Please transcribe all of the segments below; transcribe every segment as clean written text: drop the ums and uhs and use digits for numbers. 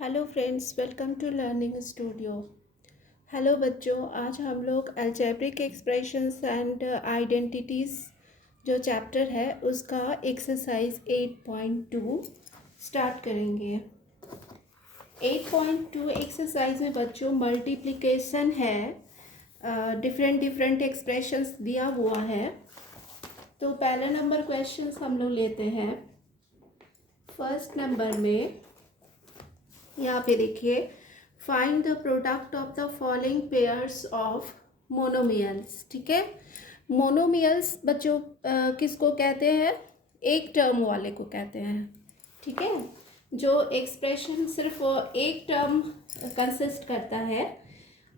Hello friends, welcome to learning studio. Hello बच्चों, आज हम लोग अलजेब्रिक एक्सप्रेशंस एंड आइडेंटिटीज़ जो चैप्टर है उसका एक्सरसाइज 8.2 स्टार्ट करेंगे। 8.2 एक्सरसाइज में बच्चों मल्टीप्लिकेशन है, डिफरेंट डिफरेंट एक्सप्रेशंस दिया हुआ है। तो पहले नंबर क्वेश्चंस हम लोग लेते हैं। फर्स्ट नंबर में यहाँ पे देखिए, find the product of the following pairs of monomials. ठीक है, मोनोमियल्स बच्चों किसको कहते हैं? एक टर्म वाले को कहते हैं। ठीक है, जो एक्सप्रेशन सिर्फ एक टर्म कंसिस्ट करता है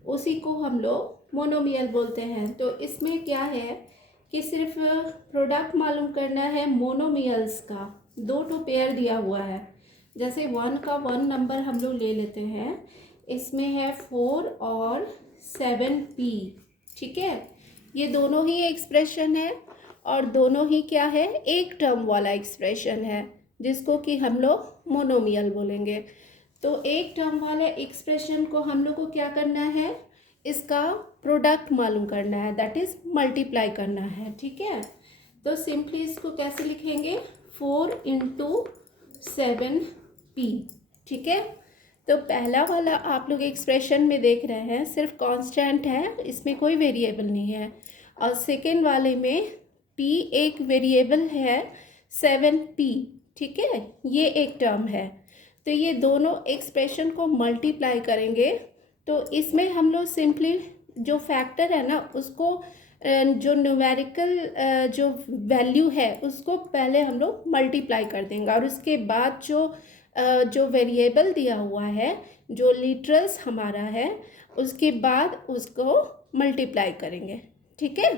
उसी को हम लोग मोनोमियल बोलते हैं। तो इसमें क्या है कि सिर्फ प्रोडक्ट मालूम करना है मोनोमियल्स का। दो पेयर दिया हुआ है, जैसे 1 का 1 नंबर हम लोग ले लेते हैं, इसमें है 4 और 7p। ठीक है, ये दोनों ही एक्सप्रेशन है और दोनों ही क्या है, एक टर्म वाला एक्सप्रेशन है जिसको कि हम लोग मोनोमियल बोलेंगे। तो एक टर्म वाले एक्सप्रेशन को हम लोग को क्या करना है, इसका प्रोडक्ट मालूम करना है, दैट इज मल्टीप्लाई करना है। ठीक है, तो सिंपली इसको कैसे लिखेंगे, 4 इंटू 7p। ठीक है, तो पहला वाला आप लोग एक्सप्रेशन में देख रहे हैं सिर्फ कांस्टेंट है, इसमें कोई वेरिएबल नहीं है। और सेकेंड वाले में p एक वेरिएबल है 7p। ठीक है, ये एक टर्म है। तो ये दोनों एक्सप्रेशन को मल्टीप्लाई करेंगे तो इसमें हम लोग सिंपली जो फैक्टर है ना उसको, जो न्यूमेरिकल जो वैल्यू है उसको पहले हम लोग मल्टीप्लाई कर देंगे और उसके बाद जो वेरिएबल दिया हुआ है, जो लिटरल्स हमारा है, उसके बाद उसको मल्टीप्लाई करेंगे। ठीक है,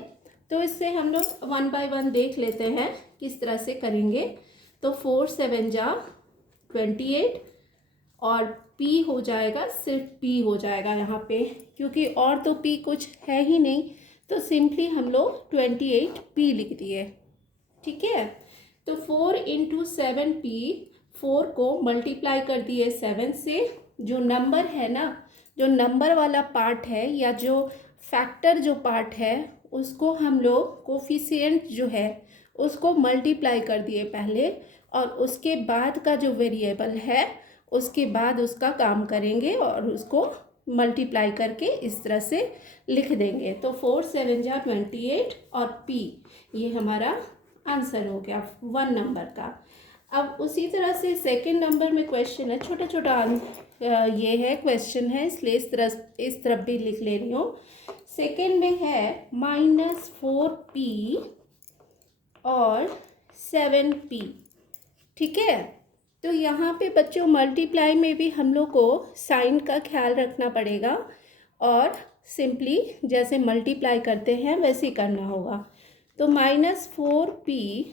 तो इससे हम लोग 1 बाय 1 देख लेते हैं किस तरह से करेंगे। तो 4 7 जा 28 और p हो जाएगा, सिर्फ p हो जाएगा यहाँ पे, क्योंकि और तो p कुछ है ही नहीं, तो सिंपली हम लोग 28p लिख दिए। ठीक है, तो 4 इंटू 7p, 4 को मल्टीप्लाई कर दिए 7 से। जो नंबर है ना, जो नंबर वाला पार्ट है या जो फैक्टर जो पार्ट है उसको हम लोग कोफिशिएंट जो है उसको मल्टीप्लाई कर दिए पहले, और उसके बाद का जो वेरिएबल है उसके बाद उसका काम करेंगे और उसको मल्टीप्लाई करके इस तरह से लिख देंगे। तो 4 7 जा 28 और p, ये हमारा आंसर हो गया 1 नंबर का। अब उसी तरह से सेकंड नंबर में क्वेश्चन है, छोटा छोटा ये है क्वेश्चन है, इसलिए इस तरफ भी लिख ले रही हूँ। सेकंड में है -4p और 7p। ठीक है, तो यहाँ पे बच्चों मल्टीप्लाई में भी हम लोग को साइन का ख्याल रखना पड़ेगा और सिंपली जैसे मल्टीप्लाई करते हैं वैसे ही करना होगा। तो -4p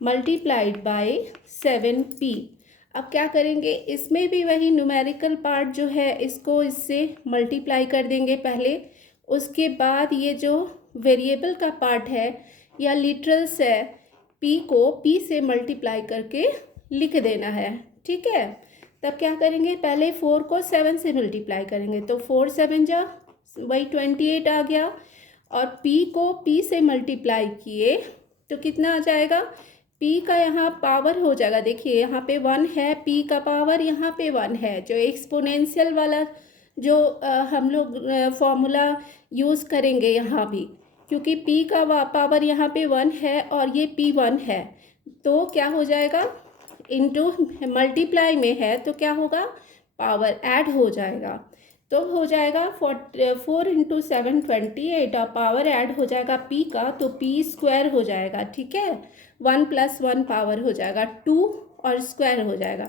मल्टीप्लाइड बाय 7p। अब क्या करेंगे, इसमें भी वही न्यूमेरिकल पार्ट जो है इसको इससे मल्टीप्लाई कर देंगे पहले, उसके बाद ये जो वेरिएबल का पार्ट है या लिटरल्स है, p को p से मल्टीप्लाई करके लिख देना है। ठीक है, तब क्या करेंगे, पहले 4 को 7 से मल्टीप्लाई करेंगे, तो 4 7 जा वही 28 आ गया, और p को p से मल्टीप्लाई किए तो कितना आ जाएगा, p का यहाँ पावर हो जाएगा। देखिए यहाँ पे 1 है, p का पावर यहाँ पे 1 है, जो एक्सपोनेंशियल वाला जो हम लोग फॉर्मूला यूज़ करेंगे यहाँ भी, क्योंकि p का पावर यहाँ पे 1 है और ये p1 है, तो क्या हो जाएगा, इंटू मल्टीप्लाई में है तो क्या होगा, पावर ऐड हो जाएगा। तो हो जाएगा 4 इंटू 7 28 और पावर ऐड हो जाएगा p का, तो p स्क्वायर हो जाएगा। ठीक है, 1 + 1 पावर हो जाएगा 2 और स्क्वायर हो जाएगा।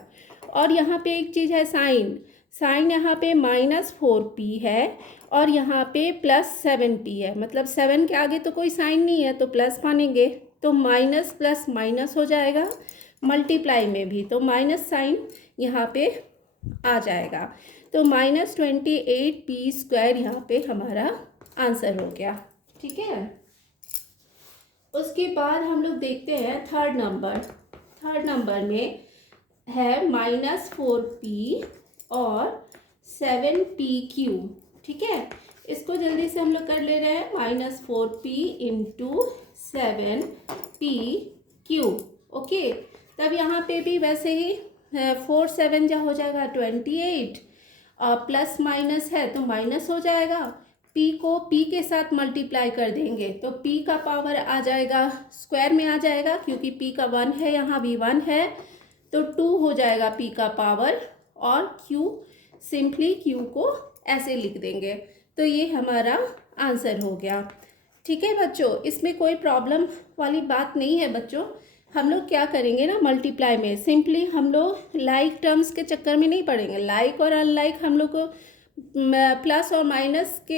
और यहाँ पे एक चीज़ है साइन, साइन यहाँ पे -4p है और यहाँ पे +7p है, मतलब 7 के आगे तो कोई साइन नहीं है तो प्लस मानेंगे, तो माइनस प्लस माइनस हो जाएगा। मल्टीप्लाई में भी तो माइनस साइन यहाँ पे आ जाएगा, तो -28p² यहाँ पे हमारा आंसर हो गया। ठीक है, उसके बाद हम लोग देखते हैं थर्ड नंबर। थर्ड नंबर में है -4p और 7pq। ठीक है, इसको जल्दी से हम लोग कर ले रहे हैं, -4p इंटू 7pq। ओके, तब यहाँ पे भी वैसे ही 4 7 जा हो जाएगा 28, और प्लस माइनस है तो माइनस हो जाएगा। p को p के साथ मल्टीप्लाई कर देंगे तो p का पावर आ जाएगा, स्क्वायर में आ जाएगा, क्योंकि p का 1 है, यहाँ भी 1 है, तो 2 हो जाएगा p का पावर, और q सिंपली q को ऐसे लिख देंगे। तो ये हमारा आंसर हो गया। ठीक है बच्चों, इसमें कोई प्रॉब्लम वाली बात नहीं है बच्चों। हम लोग क्या करेंगे ना, मल्टीप्लाई में सिंपली हम लोग लाइक टर्म्स के चक्कर में नहीं पड़ेंगे। लाइक और अनलाइक हम लोग को प्लस और माइनस के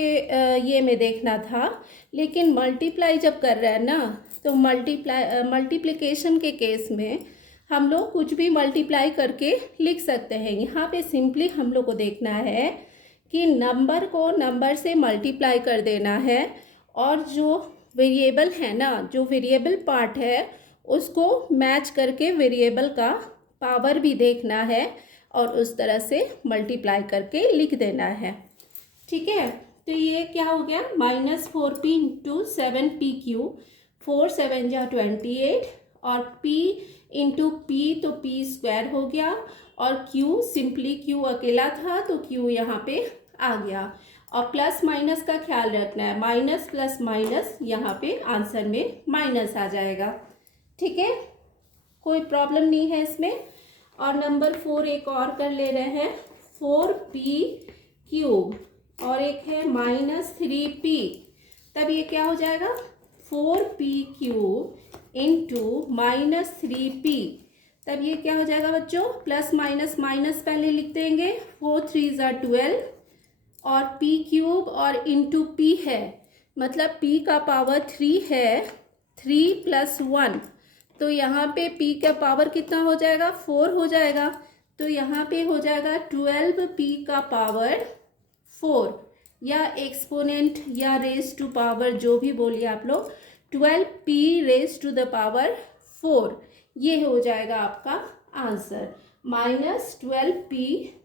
ये में देखना था, लेकिन मल्टीप्लाई जब कर रहे हैं ना, तो मल्टीप्लिकेशन के केस में हम लोग कुछ भी मल्टीप्लाई करके लिख सकते हैं। यहाँ पे सिंपली हम लोग को देखना है कि नंबर को नंबर से मल्टीप्लाई कर देना है, और जो वेरिएबल है ना, जो वेरिएबल पार्ट है उसको मैच करके वेरिएबल का पावर भी देखना है, और उस तरह से मल्टीप्लाई करके लिख देना है। ठीक है, तो ये क्या हो गया, -4p इंटू 7pq, 4 7 जा 28, और p इंटू p तो p स्क्वायर हो गया, और q सिंपली q अकेला था तो q यहाँ पे आ गया। और प्लस माइनस का ख्याल रखना है, माइनस प्लस माइनस यहाँ पे आंसर में माइनस आ जाएगा। ठीक है, कोई प्रॉब्लम नहीं है इसमें। और नंबर 4 एक और कर ले रहे हैं, 4p क्यूब, और एक है -3p, तब ये क्या हो जाएगा, 4p क्यूब इंटू -3p, तब ये क्या हो जाएगा बच्चों, प्लस माइनस माइनस पहले लिख देंगे, 4 3 ज़ा 12, और p क्यूब और इंटू p है, मतलब p का पावर 3 है, 3 + 1, तो यहाँ पे p का पावर कितना हो जाएगा, 4 हो जाएगा, तो यहाँ पे हो जाएगा 12p का पावर 4, या एक्सपोनेंट या रेज टू पावर जो भी बोलिए आप लोग, 12p raise to the power 4, ये हो जाएगा आपका answer, -12p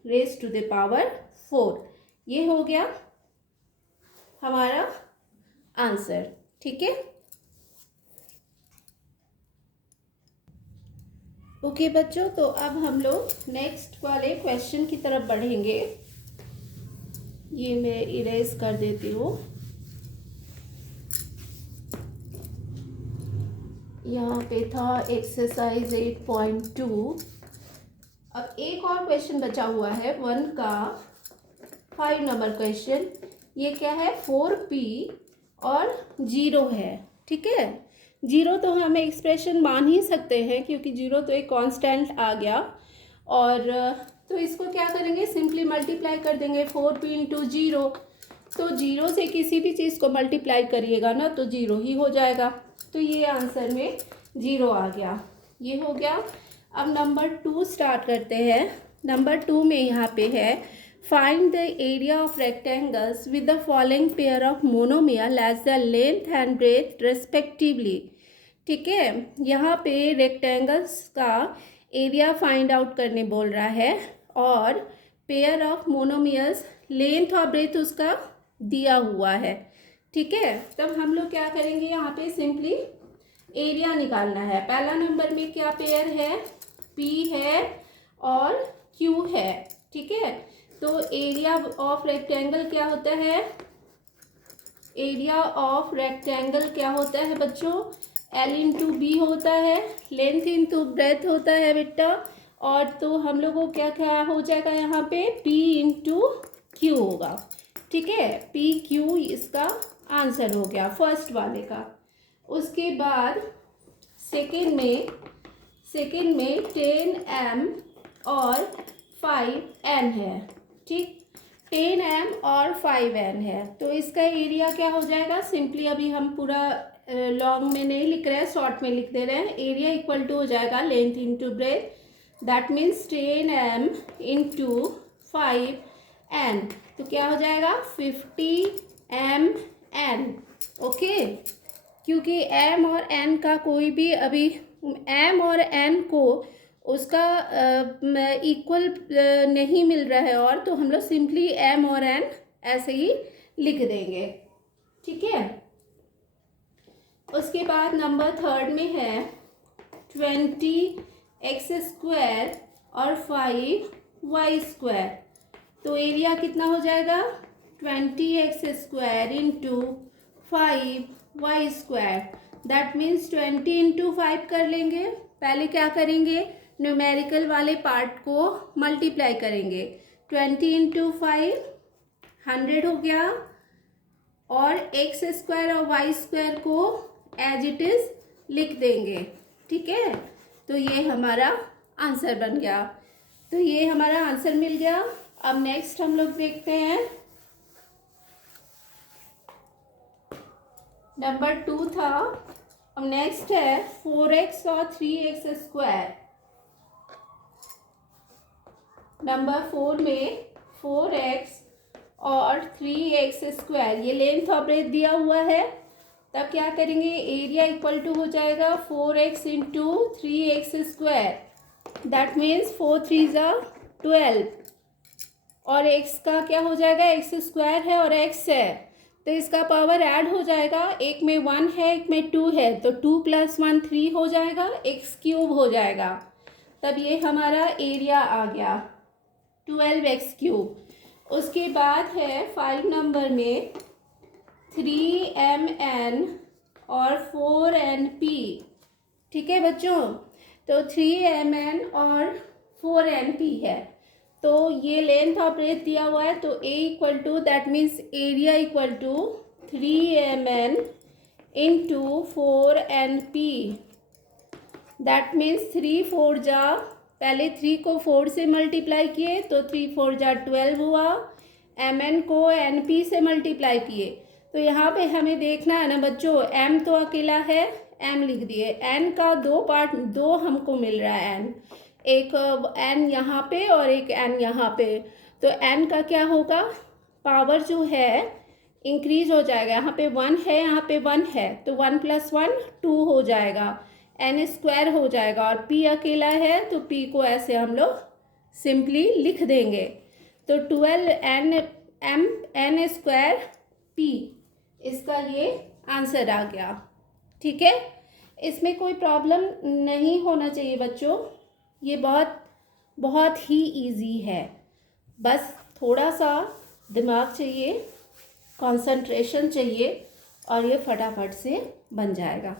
raise to the power 4, ये हो गया हमारा आंसर। ठीक है, ओके बच्चों, तो अब हम लोग नेक्स्ट वाले क्वेश्चन की तरफ बढ़ेंगे। ये मैं इरेज कर देती हूँ। यहाँ पे था एक्सरसाइज 8.2। अब एक और क्वेश्चन बचा हुआ है 1 का 5 नंबर क्वेश्चन। ये क्या है, 4p और 0 है। ठीक है, 0 तो हम एक्सप्रेशन मान ही सकते हैं, क्योंकि 0 तो एक कांस्टेंट आ गया, और तो इसको क्या करेंगे, सिंपली मल्टीप्लाई कर देंगे, 4p इंटू 0, तो 0 से किसी भी चीज़ को मल्टीप्लाई करिएगा ना तो 0 ही हो जाएगा, तो ये आंसर में 0 आ गया, ये हो गया। अब नंबर 2 स्टार्ट करते हैं। नंबर 2 में यहाँ पे है, find the area of rectangles with the following pair of monomial as the length and breadth respectively. ठीक है, यहाँ पे रेक्टेंगल्स का एरिया फाइंड आउट करने बोल रहा है, और पेयर ऑफ मोनोमियल्स लेंथ और ब्रेथ उसका दिया हुआ है। ठीक है, तब हम लोग क्या करेंगे, यहाँ पे सिंपली एरिया निकालना है। पहला नंबर में क्या पेयर है, p है और q है। ठीक है, तो एरिया ऑफ रेक्टेंगल क्या होता है, एरिया ऑफ रेक्टेंगल क्या होता है बच्चों, L इंटू बी होता है, लेंथ इंटू ब्रेथ होता है बेटा, और तो हम लोग को क्या क्या हो जाएगा यहाँ पे, P इंटू क्यू होगा। ठीक है, P क्यू इसका आंसर हो गया फर्स्ट वाले का। उसके बाद सेकेंड में 10m और 5n है। ठीक, 10m और 5n है, तो इसका एरिया क्या हो जाएगा, सिंपली अभी हम पूरा लॉन्ग में नहीं लिख रहे हैं, शॉर्ट में लिख दे रहे हैं। एरिया इक्वल टू हो जाएगा length into breadth, that means 10m into 5n, तो क्या हो जाएगा 50mn। ओके, क्योंकि m और n का कोई भी अभी m और n को उसका इक्वल नहीं मिल रहा है और, तो हम लोग सिंपली m और n ऐसे ही लिख देंगे, ठीक है। उसके बाद नंबर 3 में है 20x² और 5y²। तो एरिया कितना हो जाएगा, 20x² into 5y²। That means 20 into 5 कर लेंगे। पहले क्या करेंगे, न्यूमेरिकल वाले पार्ट को मल्टीप्लाई करेंगे। 20 इंटू 5 100 हो गया, और x² और y² को एज इट इज लिख देंगे, ठीक है। तो ये हमारा आंसर बन गया। तो ये हमारा आंसर मिल गया। अब नेक्स्ट हम लोग देखते हैं नंबर 2 था। अब नेक्स्ट है 4x और 3x²। नंबर 4 में 4x और 3x², ये लेंथ ऑफ ब्रेथ दिया हुआ है। तब क्या करेंगे, एरिया इक्वल टू हो जाएगा 4x into 3x²। That means 4 3 ज़ा 12, और x का क्या हो जाएगा, x² है और x है, तो इसका पावर ऐड हो जाएगा। एक में 1 है, एक में 2 है, तो 2 + 1 3 हो जाएगा, x³ हो जाएगा। तब ये हमारा एरिया आ गया 12x³। उसके बाद है 5 नंबर में 3mn और 4np, ठीक है बच्चों। तो 3mn और 4np है, तो ये लेंथ ऑफ ब्रेथ दिया हुआ है, तो a equal to, that means area equal to 3mn into 4np। That means 3 4 जा, पहले 3 को 4 से मल्टीप्लाई किए तो 3 4 जा 12 हुआ। mn को np से मल्टीप्लाई किए, तो यहाँ पे हमें देखना है ना बच्चों, m तो अकेला है, m लिख दिए। n का 2 पार्ट, 2 हमको मिल रहा है n, एक n यहाँ पे और एक n यहाँ पे। तो n का क्या होगा, पावर जो है इंक्रीज हो जाएगा। यहाँ पे 1 है, यहाँ पे 1 है, तो 1 + 1 2 हो जाएगा, n² हो जाएगा। और p अकेला है, तो p को ऐसे हम लोग सिंपली लिख देंगे। तो 12n² p, इसका ये आंसर आ गया, ठीक है। इसमें कोई प्रॉब्लम नहीं होना चाहिए बच्चों, ये बहुत ही इजी है। बस थोड़ा सा दिमाग चाहिए, कंसंट्रेशन चाहिए, और ये फटाफट से बन जाएगा,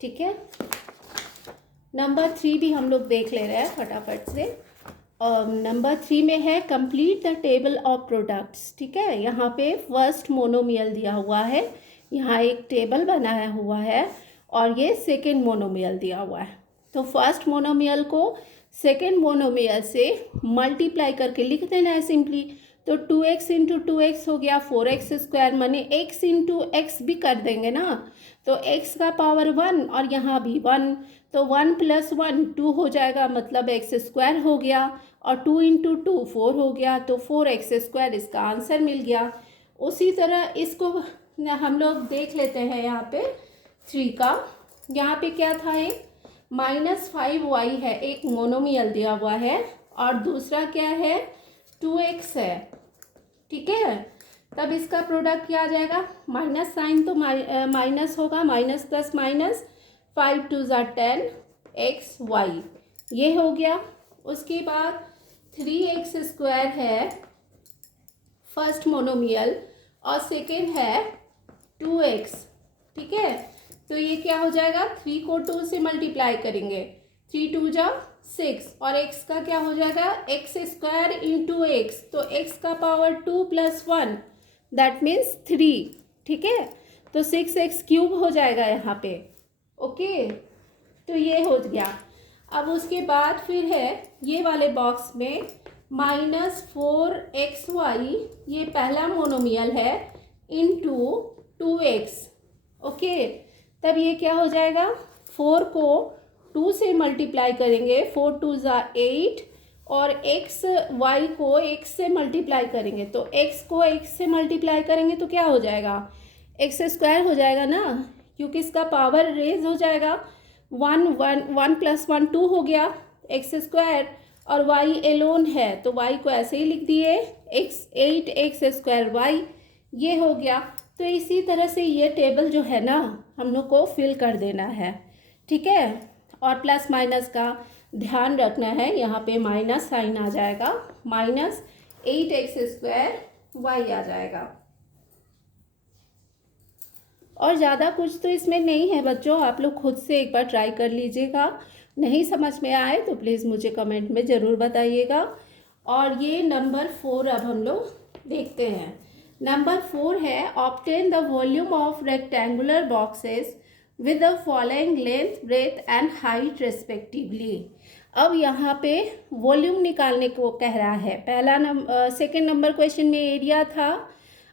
ठीक है। नंबर 3 भी हम लोग देख ले रहे हैं फटाफट से। नंबर 3 में है complete the table of products, ठीक है। यहाँ पे फर्स्ट मोनोमियल दिया हुआ है, यहाँ एक टेबल बनाया हुआ है, और ये सेकेंड मोनोमियल दिया हुआ है। तो फर्स्ट मोनोमियल को सेकेंड मोनोमियल से मल्टीप्लाई करके लिख देना है सिंपली। तो 2x इंटू 2x हो गया 4x², माने x इंटू x भी कर देंगे ना, तो x का पावर 1 और यहाँ भी 1, तो 1 + 1 2 हो जाएगा, मतलब x² हो गया, और 2 इंटू 2 4 हो गया, तो 4x² इसका आंसर मिल गया। उसी तरह इसको हम लोग देख लेते हैं यहाँ पे 3 का। यहाँ पे क्या था, एक -5y है, एक मोनोमियल दिया हुआ है, और दूसरा क्या है 2x है, ठीक है। तब इसका प्रोडक्ट क्या आ जाएगा, माइनस साइन तो माइनस होगा, माइनस + माइनस 5 2 = 10 xy, ये हो गया। उसके बाद 3x² है फर्स्ट मोनोमियल, और सेकेंड है 2x, ठीक है। तो ये क्या हो जाएगा, 3 को 2 से मल्टीप्लाई करेंगे, 3 2 जा 6, और x का क्या हो जाएगा, x² इंटू x, तो x का पावर 2 + 1, दैट मीन्स 3, ठीक है। तो 6x³ हो जाएगा यहाँ पे, ओके। तो ये हो गया। अब उसके बाद फिर है ये वाले बॉक्स में -4xy, ये पहला मोनोमियल है, इंटू 2x, ओके। तब ये क्या हो जाएगा, 4 को 2 से मल्टीप्लाई करेंगे, 4 2 ज़ा 8, और y को x से मल्टीप्लाई करेंगे, तो x को x से मल्टीप्लाई करेंगे तो क्या हो जाएगा, x² हो जाएगा ना, क्योंकि इसका पावर रेज हो जाएगा। 1 1 1 + 1 2 हो गया, एक्स स्क्वायर और वाई एलोन है, तो वाई को ऐसे ही लिख दिए, एक्स 8x² वाई, ये हो गया। तो इसी तरह से ये टेबल जो है ना हम लोग को फिल कर देना है, ठीक है। और प्लस माइनस का ध्यान रखना है, यहाँ पे माइनस साइन आ जाएगा, -8x² वाई आ जाएगा। और ज़्यादा कुछ तो इसमें नहीं है बच्चों, आप लोग खुद से एक बार ट्राई कर लीजिएगा। नहीं समझ में आए तो प्लीज़ मुझे कमेंट में ज़रूर बताइएगा। और ये नंबर 4 अब हम लोग देखते हैं। नंबर 4 है, obtain the volume of rectangular boxes with the following length, breadth and height respectively. अब यहाँ पे वॉल्यूम निकालने को कह रहा है। सेकेंड नंबर क्वेश्चन में एरिया था,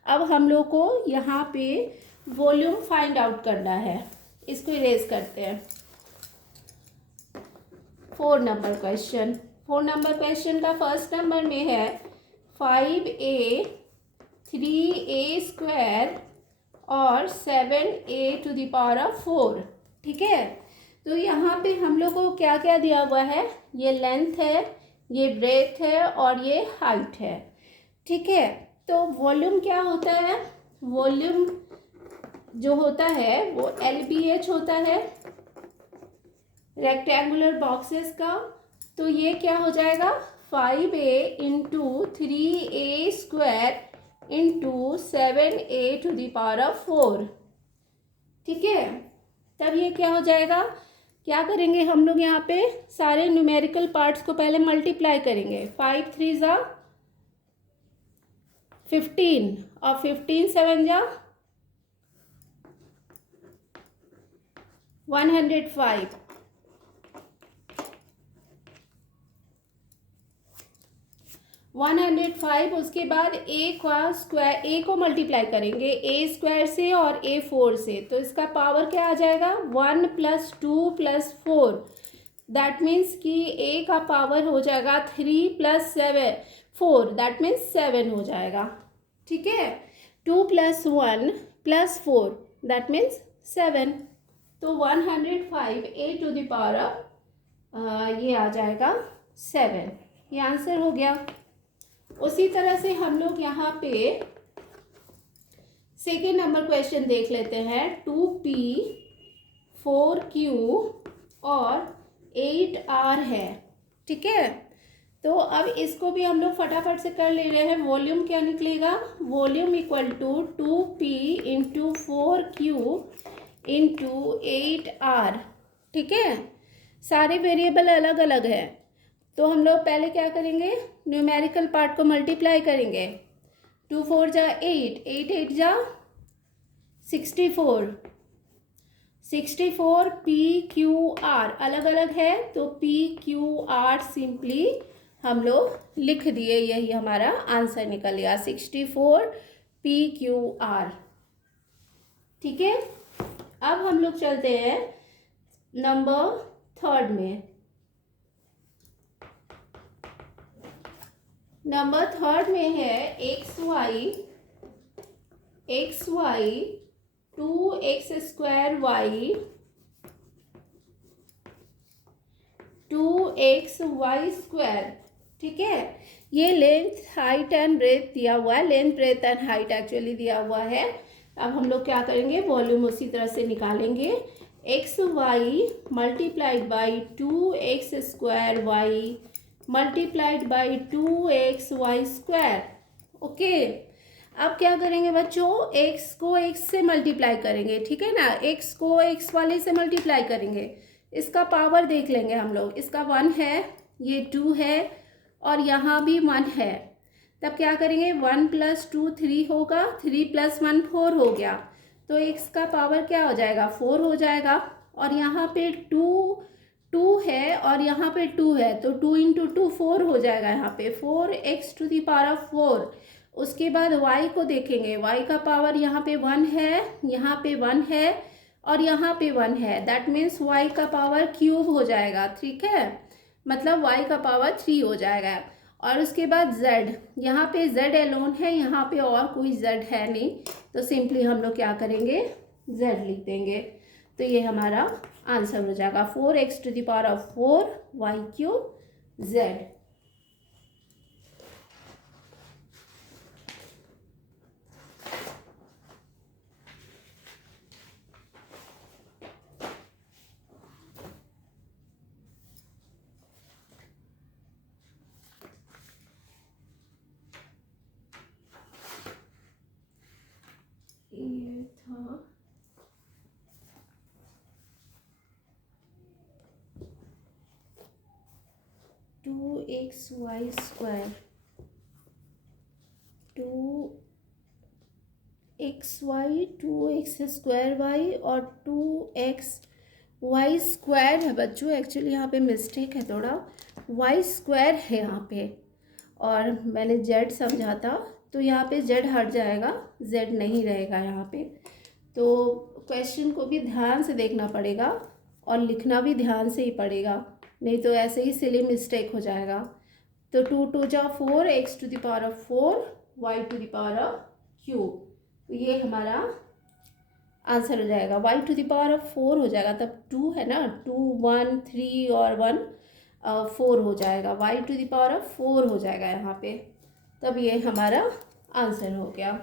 अब हम लोग को यहाँ पे वॉल्यूम फाइंड आउट करना है। इसको इरेज करते हैं। 4 नंबर क्वेश्चन का फर्स्ट नंबर में है 5a 3a² और 7a⁴, ठीक है। तो यहाँ पे हम लोग को क्या क्या दिया हुआ है, ये लेंथ है, ये ब्रेथ है और ये हाइट है, ठीक है। तो वॉल्यूम क्या होता है, वॉल्यूम जो होता है वो LBH होता है रेक्टेंगुलर बॉक्सेस का। तो ये क्या हो जाएगा, 5a × 3a² × 7a⁴, ठीक है। तब ये क्या हो जाएगा, क्या करेंगे हम लोग यहाँ पे सारे न्यूमेरिकल पार्ट्स को पहले मल्टीप्लाई करेंगे। 5 3 = 15 और 15 7 = 105। 105 उसके बाद a को मल्टीप्लाई करेंगे a² से और a4 से, तो इसका पावर क्या आ जाएगा, 1 + 2 + 4। दैट मीन्स कि a का पावर हो जाएगा 3 + 7 4, दैट मीन्स 7 हो जाएगा, ठीक है। 2 + 1 + 4 दैट मीन्स 7। तो 105a⁴ ये आ जाएगा 7, ये आंसर हो गया। उसी तरह से हम लोग यहाँ पे सेकेंड नंबर क्वेश्चन देख लेते हैं। 2p 4q और 8r है, ठीक है। तो अब इसको भी हम लोग फटाफट से कर ले रहे हैं। वॉल्यूम क्या निकलेगा, volume equal to 2p × 4q × 8r, ठीक है। सारे वेरिएबल अलग अलग है, तो हम लोग पहले क्या करेंगे, न्यूमेरिकल पार्ट को मल्टीप्लाई करेंगे। 2 4 = 8, 8 8 = 64, 64 PQR अलग अलग है, तो PQR सिंपली हम लोग लिख दिए, यही हमारा आंसर निकल गया 64 PQR, ठीक है। अब हम लोग चलते हैं नंबर 3 में। नंबर 3 में है xy 2x² 2xy², ठीक है। ये लेंथ, हाइट एंड ब्रेथ दिया हुआ है, length breadth and height actually दिया हुआ है। अब हम लोग क्या करेंगे, वॉल्यूम उसी तरह से निकालेंगे। xy × 2x² y × 2xy², okay. अब क्या करेंगे बच्चों, x को x से मल्टीप्लाई करेंगे, ठीक है ना। x को x वाले से मल्टीप्लाई करेंगे, इसका पावर देख लेंगे हम लोग। इसका 1 है, ये 2 है और यहाँ भी 1 है। तब क्या करेंगे, 1 + 2 3 होगा, 3 + 1 4 हो गया, तो x का पावर क्या हो जाएगा, 4 हो जाएगा। और यहाँ पे 2 है और यहाँ पे 2 है, तो 2 × 2 4 हो जाएगा, यहाँ पे 4x⁴। उसके बाद y को देखेंगे, y का पावर यहाँ पे 1 है, यहाँ पे 1 है और यहाँ पे 1 है, दैट मीन्स y का पावर क्यूब हो जाएगा, ठीक है। मतलब y का पावर 3 हो जाएगा। और उसके बाद z, यहाँ पे z एलोन है, यहाँ पे और कोई z है नहीं, तो सिंपली हम लोग क्या करेंगे, z लिख देंगे। तो ये हमारा आंसर हो जाएगा 4x⁴y³ z। ये था 2xy², 2xy 2x² और 2xy² है बच्चों। एक्चुअली यहाँ पे मिस्टेक है थोड़ा, y² है यहाँ पे, और मैंने z समझा था, तो यहाँ पे z हट जाएगा, z नहीं रहेगा यहाँ पे। तो क्वेश्चन को भी ध्यान से देखना पड़ेगा और लिखना भी ध्यान से ही पड़ेगा, नहीं तो ऐसे ही सिली मिस्टेक हो जाएगा। तो 2 2 जा 4, x⁴ y⁴, तो ये हमारा आंसर हो जाएगा। y⁴ हो जाएगा, तब 2 है ना, 2 1 3 और 1 4 हो जाएगा, y⁴ हो जाएगा यहाँ पे, तब ये हमारा आंसर हो गया।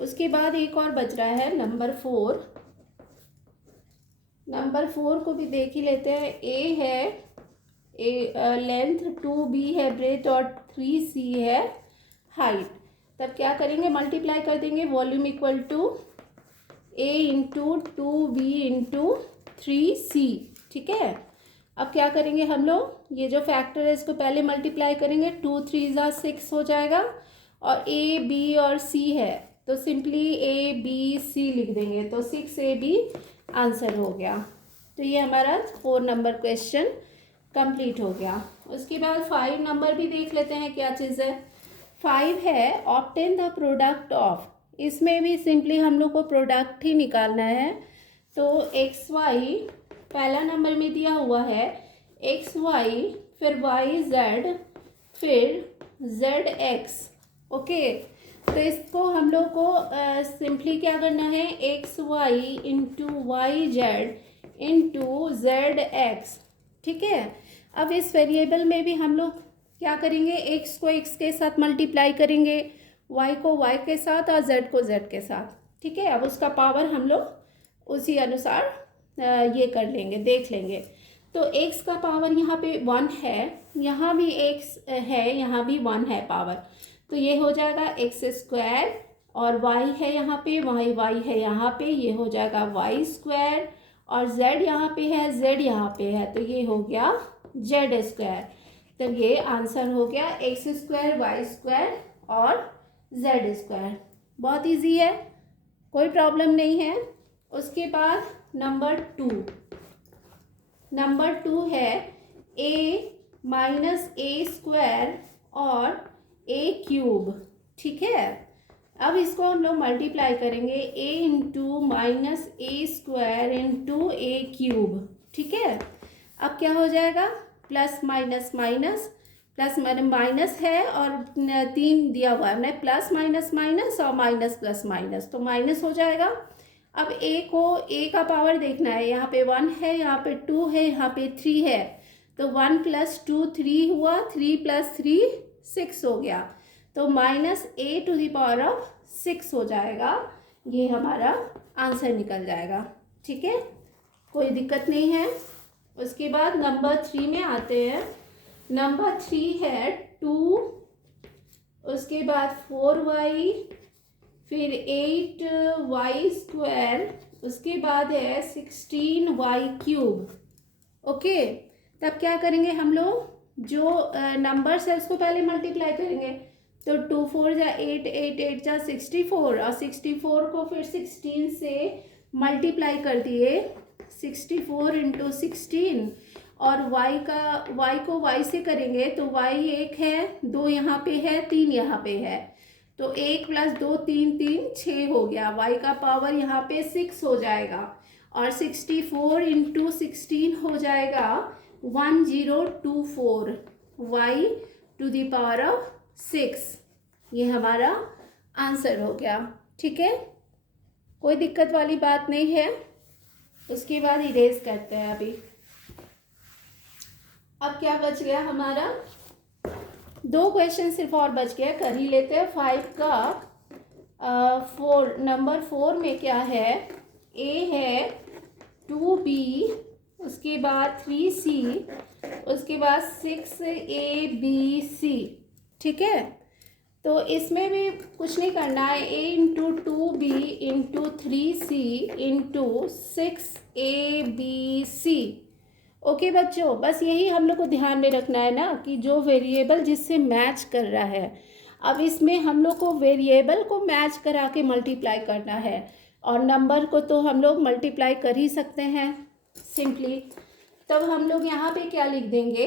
उसके बाद एक और बच रहा है नंबर 4। नंबर 4 को भी देख ही लेते हैं। ए है, लेंथ 2b है, ब्रेथ और 3c है हाइट। तब क्या करेंगे, मल्टीप्लाई कर देंगे, volume equal to a into 2b into 3c। ठीक है, अब क्या करेंगे हम लोग, ये जो फैक्टर है इसको पहले मल्टीप्लाई करेंगे, 2 3 जा 6 हो जाएगा, और a b और c है तो सिंपली a b c लिख देंगे, तो 6ab आंसर हो गया। तो ये हमारा 4 नंबर क्वेश्चन कंप्लीट हो गया। उसके बाद 5 नंबर भी देख लेते हैं क्या चीज़ है। 5 है ऑब्टेन द प्रोडक्ट ऑफ, इसमें भी सिंपली हम लोग को प्रोडक्ट ही निकालना है। तो xy पहला नंबर में दिया हुआ है, xy फिर yz फिर zx। ओके, तो इसको हम लोग को सिंपली क्या करना है, xy into yz into zx। ठीक है, अब इस वेरिएबल में भी हम लोग क्या करेंगे, x को x के साथ मल्टीप्लाई करेंगे, y को y के साथ और z को z के साथ। ठीक है, अब उसका पावर हम लोग उसी अनुसार ये कर लेंगे, देख लेंगे। तो x का पावर यहाँ पे 1 है, यहाँ भी x है, यहाँ भी 1 है पावर, तो ये हो जाएगा x² और y है यहाँ पे, y है यहाँ पे, ये हो जाएगा y², और z यहाँ पे है, z यहाँ पे है, तो ये हो गया z²। तो ये आंसर हो गया x² y² और z²। बहुत इजी है, कोई प्रॉब्लम नहीं है। उसके बाद नंबर 2 है a माइनस a² और a³। ठीक है, अब इसको हम लोग मल्टीप्लाई करेंगे, a into minus a² into a³। ठीक है, अब क्या हो जाएगा, plus minus minus, plus minus है और 3 दिया हुआ है, हमने प्लस माइनस माइनस और माइनस प्लस माइनस, तो माइनस हो जाएगा। अब a का पावर देखना है, यहाँ पे 1 है, यहाँ पे 2 है, यहाँ पे 3 है, तो 1 + 2 3 हुआ, 3 + 3 6 हो गया, तो -a⁴ हो जाएगा। ये हमारा आंसर निकल जाएगा। ठीक है, कोई दिक्कत नहीं है। उसके बाद नंबर 3 में आते हैं। नंबर 3 है 2, उसके बाद 4y, फिर 8y², उसके बाद है 16y³। ओके, तब क्या करेंगे हम लोग, जो नंबर्स है उसको पहले मल्टीप्लाई करेंगे, तो 2 4 जा 8, 8 8 जा 64, और 64 को फिर 16 से मल्टीप्लाई कर दिए, 64 इंटू 16, और y को y से करेंगे, तो y 1 है, 2 यहाँ पे है, 3 यहाँ पे है, तो 1 + 2 3 3 6 हो गया, y का पावर यहाँ पे 6 हो जाएगा, और 64 इंटू 16 हो जाएगा 1024 y⁴ 6। ये हमारा आंसर हो गया। ठीक है, कोई दिक्कत वाली बात नहीं है। उसके बाद इरेज करते हैं। अभी अब क्या बच गया हमारा, 2 क्वेश्चन सिर्फ और बच गया, कर ही लेते हैं। 5 का 4 नंबर 4 में क्या है, ए है, 2b, उसके बाद 3c, उसके बाद 6abc। ठीक है, तो इसमें भी कुछ नहीं करना है, a into 2b into 3c into 6abc। Okay बच्चों, बस यही हम लोग को ध्यान में रखना है ना कि जो वेरिएबल जिससे मैच कर रहा है, अब इसमें हम लोग को वेरिएबल को मैच करा के मल्टीप्लाई करना है, और नंबर को तो हम लोग मल्टीप्लाई कर ही सकते हैं सिंपली। तब हम लोग यहाँ पे क्या लिख देंगे,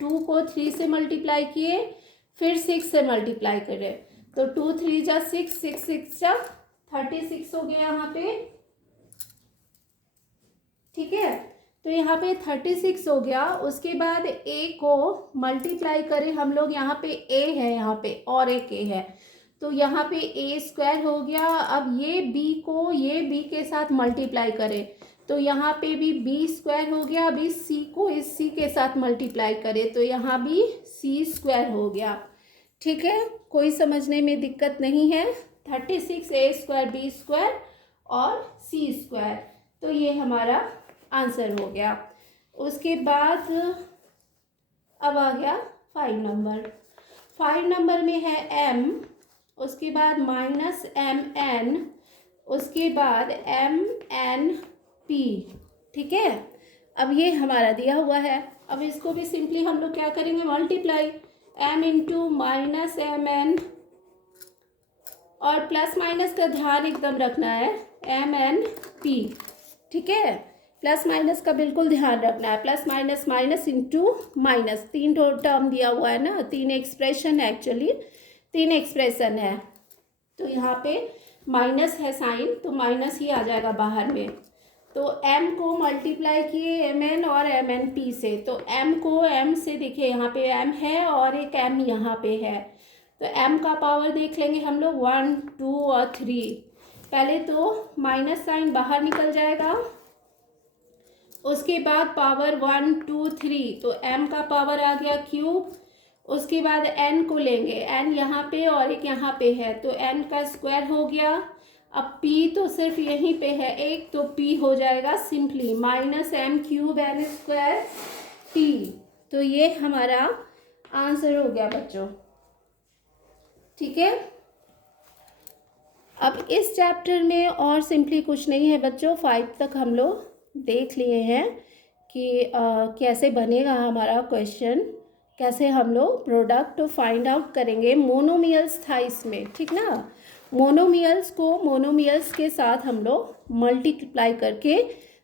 2 को 3 से मल्टीप्लाई किए, फिर 6 से मल्टीप्लाई करें, तो 2 3 जा 6, 6 6 जा 36 हो गया यहाँ पे। ठीक है, तो यहाँ पे 36 हो गया। उसके बाद a को मल्टीप्लाई करें हम लोग, यहाँ पे a है, यहाँ पे और एक a है, तो यहाँ पे a स्क्वायर हो गया। अब ये b को ये b के साथ मल्टीप्लाई करें, तो यहाँ पे भी b स्क्वायर हो गया। अब इस c को इस c के साथ मल्टीप्लाई करें, तो यहाँ भी c स्क्वायर हो गया। ठीक है, कोई समझने में दिक्कत नहीं है। 36 a स्क्वायर b स्क्वायर और c स्क्वायर, तो ये हमारा आंसर हो गया। उसके बाद अब आ गया 5 नंबर। 5 नंबर में है m, उसके बाद -mn, उसके बाद mnp। ठीक है, अब ये हमारा दिया हुआ है। अब इसको भी सिंपली हम लोग क्या करेंगे, मल्टीप्लाई, m इंटू -mn, और प्लस माइनस का ध्यान एकदम रखना है, mnp। ठीक है, प्लस माइनस का बिल्कुल ध्यान रखना है, plus minus minus into minus, 3 term दिया हुआ है ना, 3 एक्सप्रेशन है, एक्चुअली 3 एक्सप्रेशन है, तो यहाँ पे माइनस है साइन, तो माइनस ही आ जाएगा बाहर में। तो m को मल्टीप्लाई किए mn और mnp से, तो m को m से देखिए, यहाँ पे m है और एक m यहाँ पे है, तो m का पावर देख लेंगे हम लोग 1 2 और 3। पहले तो माइनस साइन बाहर निकल जाएगा, उसके बाद पावर 1 2 3, तो m का पावर आ गया क्यूब। उसके बाद n को लेंगे, n यहाँ पे और एक यहाँ पे है, तो n का स्क्वायर हो गया। अब p तो सिर्फ यहीं पे है एक, तो p हो जाएगा simply -m³ n square t। तो ये हमारा आंसर हो गया बच्चों। ठीक है, अब इस चैप्टर में और सिंपली कुछ नहीं है बच्चों। 5 तक हम लोग देख लिए हैं कि कैसे बनेगा हमारा क्वेश्चन, कैसे हम लोग प्रोडक्ट फाइंड आउट करेंगे। मोनोमियल्स था इसमें, ठीक ना, मोनोमियल्स को मोनोमियल्स के साथ हम लोग मल्टीप्लाई करके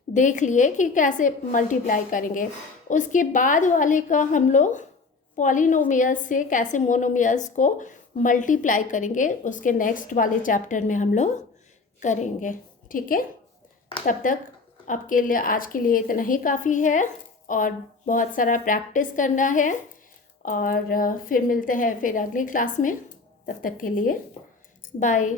देख लिए कि कैसे मल्टीप्लाई करेंगे। उसके बाद वाले का हम लोग पॉलिनोमियल्स से कैसे मोनोमियल्स को मल्टीप्लाई करेंगे, उसके नेक्स्ट वाले चैप्टर में हम लोग करेंगे। ठीक है, तब तक आपके लिए आज के लिए इतना ही काफ़ी है, और बहुत सारा प्रैक्टिस करना है, और फिर मिलते हैं फिर अगली क्लास में। तब तक के लिए बाय।